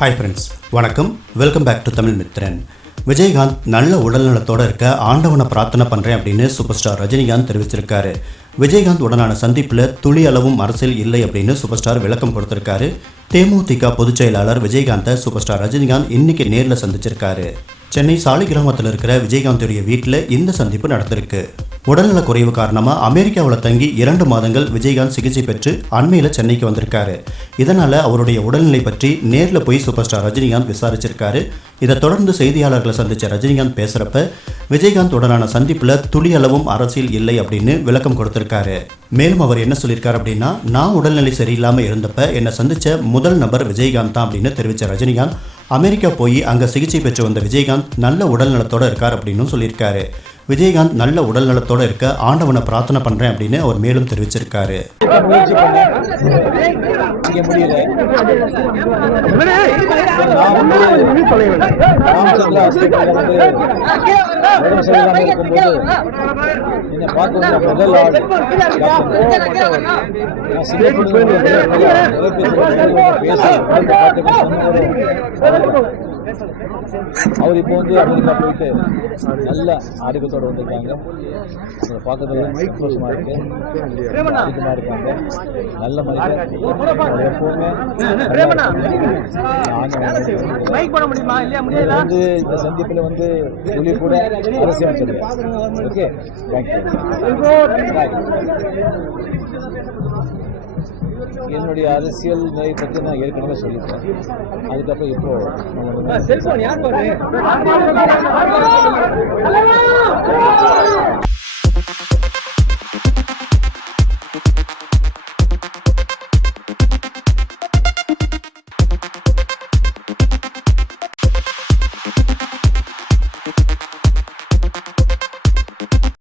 Hi friends வணக்கம். Welcome back to Tamil Mithran Vijayakanth நல்ல உடல்நலத்தோடு இருக்க ஆண்டவனை பிரார்த்தனை பண்ணுறேன் அப்படின்னு சூப்பர் ஸ்டார் ரஜினிகாந்த் தெரிவிச்சிருக்காரு. விஜயகாந்த் உடனான சந்திப்பில் துளி அளவும் அரசியல் இல்லை அப்படின்னு சூப்பர் ஸ்டார் விளக்கம் கொடுத்திருக்காரு. தேமுதிக பொதுச் செயலாளர் விஜயகாந்தை சூப்பர் ஸ்டார் ரஜினிகாந்த் இன்னைக்கு நேரில் சந்திச்சிருக்காரு. சென்னை சாலிகிராமத்தில் இருக்கிற விஜயகாந்தோடைய வீட்டில் இந்த சந்திப்பு நடந்திருக்கு. உடல்நல குறைவு காரணமாக அமெரிக்காவில் தங்கி இரண்டு மாதங்கள் விஜயகாந்த் சிகிச்சை பெற்று அண்மையில் சென்னைக்கு வந்திருக்காரு. இதனால் அவருடைய உடல்நிலை பற்றி நேரில் போய் சூப்பர் ஸ்டார் ரஜினிகாந்த் விசாரிச்சிருக்காரு. இதை தொடர்ந்து செய்தியாளர்களை சந்தித்த ரஜினிகாந்த் பேசுகிறப்ப விஜயகாந்த் உடனான சந்திப்பில் துளி அளவும் அரசியல் இல்லை அப்படின்னு விளக்கம் கொடுத்திருக்காரு. மேலும் அவர் என்ன சொல்லியிருக்காரு அப்படின்னா நான் உடல்நிலை சரியில்லாமல் இருந்தப்ப என்னை சந்தித்த முதல் நபர் விஜயகாந்த் தான் அப்படின்னு தெரிவித்த ரஜினிகாந்த் அமெரிக்கா போய் அங்கே சிகிச்சை பெற்று வந்த விஜயகாந்த் நல்ல உடல் நலத்தோடு இருக்கார் அப்படின்னு சொல்லியிருக்காரு. விஜயகாந்த் நல்ல உடல் நலத்தோடு இருக்க ஆண்டவனை பிரார்த்தனை பண்ணுறேன் அப்படின்னு அவர் மேலும் தெரிவிச்சிருக்காரு. இருக்கும்போது என்னை பார்க்க முதல் ஆள் அவர் இப்போ வந்து அமெரிக்கா போயிட்டு நல்ல ஆரோக்கியத்தோட வந்திருக்காங்க உங்களை பார்க்கறது சந்தோஷமா இருக்கு அதிகமா இருக்காங்க நல்ல மனிதர் எப்பவுமே வந்து இந்த சந்திப்புல வந்து துளி கூட அரசியல் ஓகே என்னுடைய அரசியல் நிலை பற்றி நான் ஏற்கனவே சொல்லிட்டேன் அதுக்கப்புறம் இப்போ நம்ம வந்து